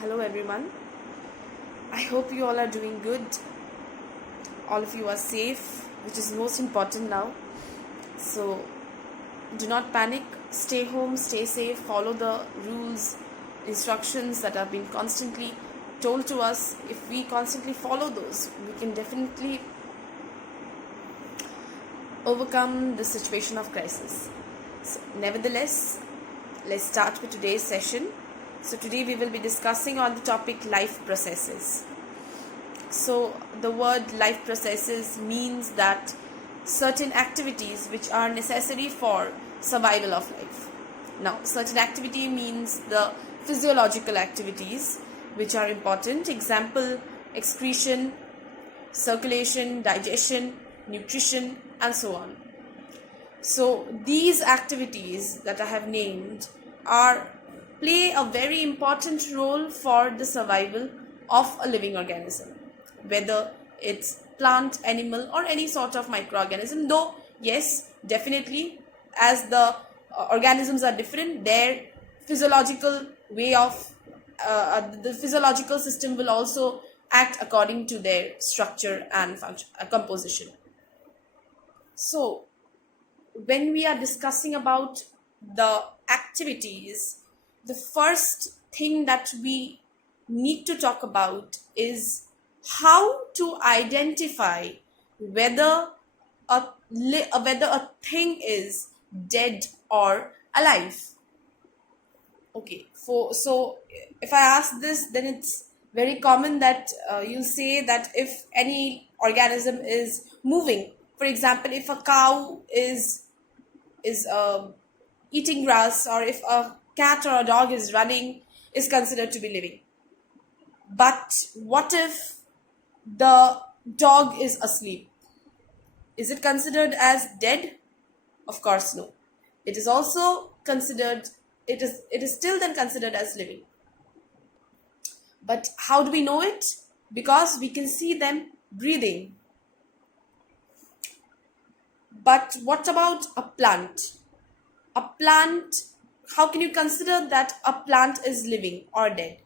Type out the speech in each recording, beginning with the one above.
Hello everyone. I hope you all are doing good. All of you are safe, which is most important now. So do not panic. Stay home, stay safe, follow the rules, instructions that have been constantly told to us. If we constantly follow those, we can definitely overcome the situation of crisis. So, nevertheless, let's start with today's session. So today we will be discussing on the topic life processes. So the word life processes means that certain activities which are necessary for survival of life. Now, certain activity means the physiological activities which are important. Example, excretion, circulation, digestion, nutrition, and so on. So these activities that I have named play a very important role for the survival of a living organism, whether it's plant, animal, or any sort of microorganism. Though yes, definitely, as the organisms are different, their physiological way of the physiological system will also act according to their structure and function, composition. So when we are discussing about the activities, the first thing that we need to talk about is how to identify whether a thing is dead or alive. Okay, so if I ask this, then it's very common that you say that if any organism is moving, for example, if a cow is eating grass, or if a cat or a dog is running, is considered to be living. But what if the dog is asleep? Is it considered as dead? Of course no. It is also considered, it is still then considered as living. But how do we know it? Because we can see them breathing. But what about a plant? A plant, how can you consider that a plant is living or dead?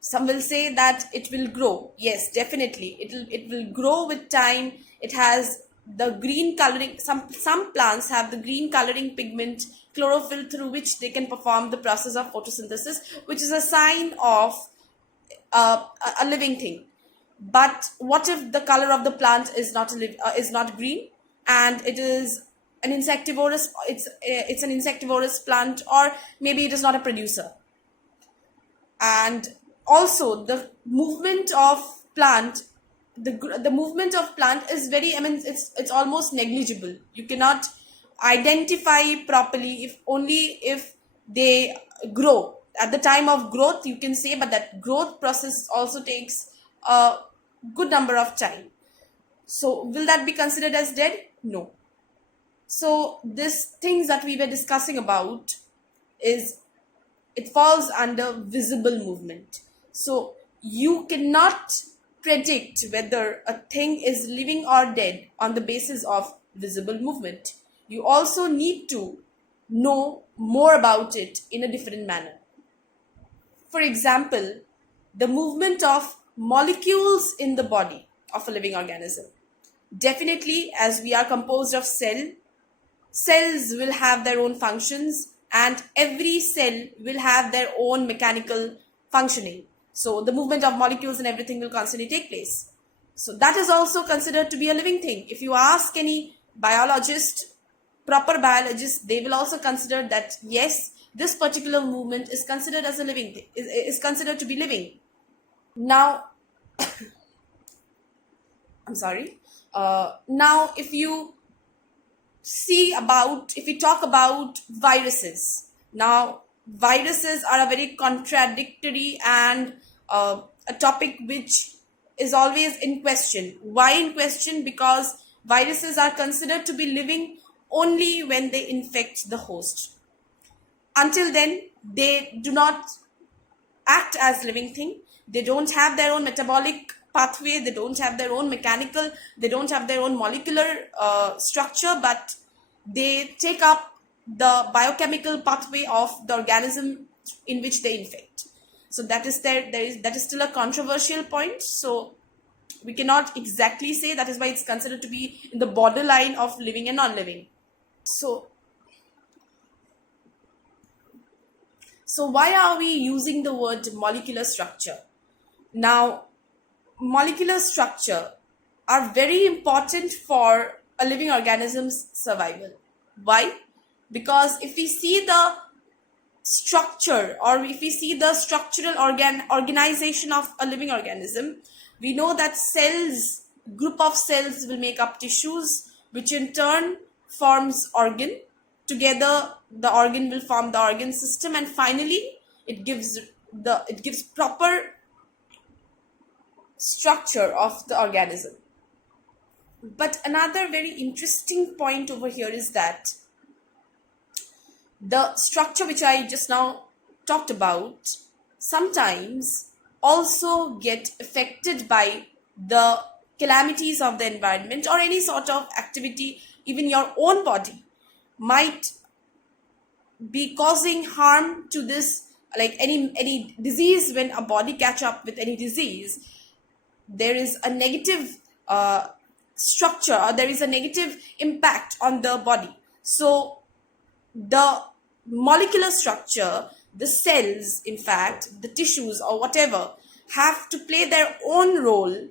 Some will say that it will grow. Yes, definitely. It will grow with time. It has the green coloring. Some plants have the green coloring pigment, chlorophyll, through which they can perform the process of photosynthesis, which is a sign of a living thing. But what if the color of the plant is not green, and it is an insectivorous, it's an insectivorous plant, or maybe it is not a producer? And also the movement of plant, the movement of plant is very, it's almost negligible. You cannot identify properly if they grow. At the time of growth you can say, but that growth process also takes a good number of time. So will that be considered as dead? No. So these things that we were discussing about it falls under visible movement. So you cannot predict whether a thing is living or dead on the basis of visible movement. You also need to know more about it in a different manner. For example, the movement of molecules in the body of a living organism. Definitely, as we are composed of cells will have their own functions, and every cell will have their own mechanical functioning. So the movement of molecules and everything will constantly take place. So that is also considered to be a living thing. If you ask any biologist, proper biologist, they will also consider that yes, this particular movement is considered as a living thing, is considered to be living. Now, I'm sorry. Now, if you talk about viruses, now viruses are a very contradictory and a topic which is always in question. Why in question? Because viruses are considered to be living only when they infect the host. Until then, they do not act as living thing. They don't have their own metabolic pathway, they don't have their own mechanical, they don't have their own molecular structure, but they take up the biochemical pathway of the organism in which they infect. So that is still a controversial point. So we cannot exactly say. That is why it's considered to be in the borderline of living and non-living. So why are we using the word molecular structure? Now, molecular structure are very important for a living organism's survival. Why? Because if we see the structure, or if we see the structural organization of a living organism, we know that cells, group of cells will make up tissues, which in turn forms organ. Together the organ will form the organ system, and finally it gives proper structure of the organism. But another very interesting point over here is that the structure which I just now talked about sometimes also get affected by the calamities of the environment, or any sort of activity. Even your own body might be causing harm to this, like any disease. When a body catch up with any disease, there is a negative structure, or there is a negative impact on the body. So the molecular structure, the cells, in fact the tissues or whatever, have to play their own role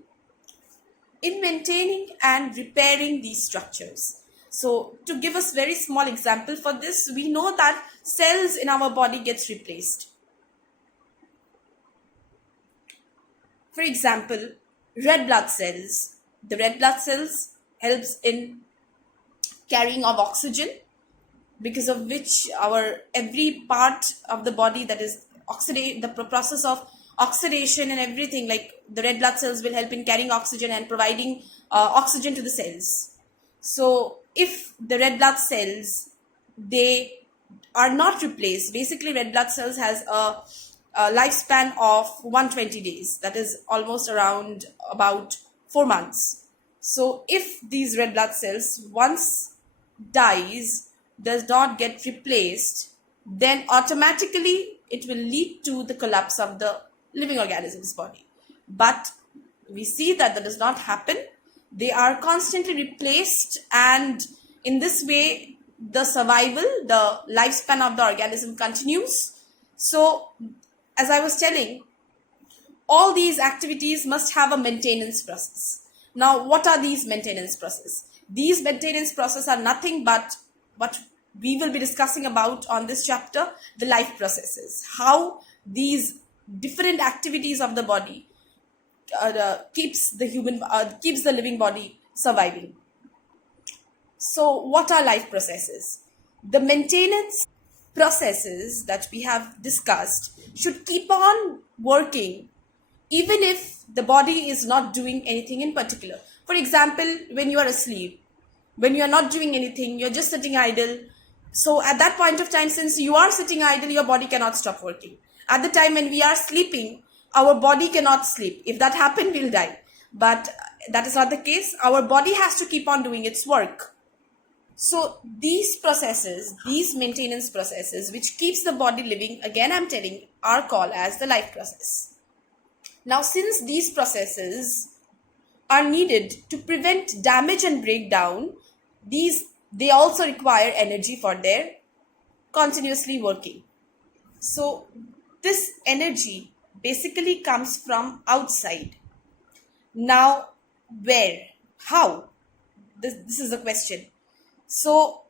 in maintaining and repairing these structures. So to give us very small example for this, we know that cells in our body gets replaced. For example, red blood cells. The red blood cells helps in carrying of oxygen, because of which our every part of the body, that is the process of oxidation and everything, like the red blood cells will help in carrying oxygen and providing oxygen to the cells. So if the red blood cells, they are not replaced, basically red blood cells has a lifespan of 120 days, that is almost around about 4 months. So if these red blood cells once dies, does not get replaced, then automatically it will lead to the collapse of the living organism's body. But we see that does not happen. They are constantly replaced, and in this way the survival, the lifespan of the organism continues. So as I was telling, all these activities must have a maintenance process. Now, what are these maintenance processes? These maintenance processes are nothing but what we will be discussing about on this chapter, the life processes. How these different activities of the body keeps the living body surviving. So what are life processes? The maintenance processes that we have discussed should keep on working even if the body is not doing anything in particular. For example, when you are asleep, when you are not doing anything, you're just sitting idle. So at that point of time, since you are sitting idle, your body cannot stop working. At the time when we are sleeping, our body cannot sleep. If that happened, we'll die. But that is not the case. Our body has to keep on doing its work. So these processes, these maintenance processes, which keeps the body living, again I'm telling, are called as the life process. Now, since these processes are needed to prevent damage and breakdown, they also require energy for their continuously working. So this energy basically comes from outside. Now, where? How? This is the question. So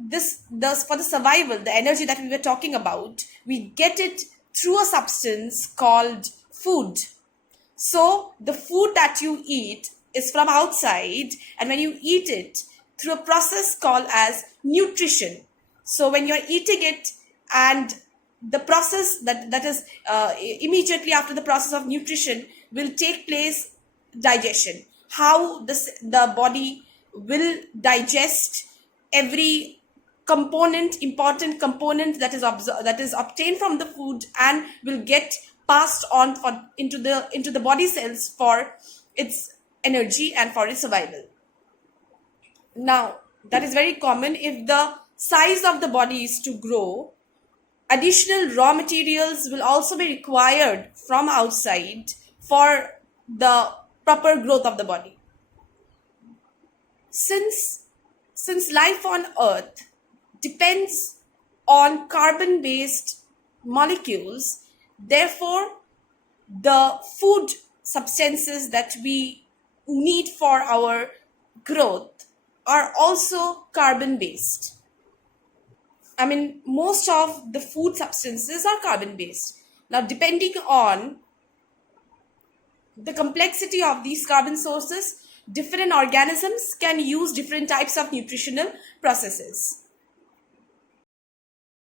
for the survival, the energy that we were talking about, we get it through a substance called food. So the food that you eat is from outside, and when you eat it through a process called as nutrition. So when you're eating it, and the process that is immediately after the process of nutrition will take place, digestion. How the body will digest every important component that is obtained from the food, and will get passed on into the body cells for its energy and for its survival. Now, that is very common. If the size of the body is to grow, additional raw materials will also be required from outside for the proper growth of the body. Since life on earth depends on carbon based molecules, therefore the food substances that we need for our growth are also carbon based. I mean, most of the food substances are carbon based. Now, depending on the complexity of these carbon sources, different organisms can use different types of nutritional processes.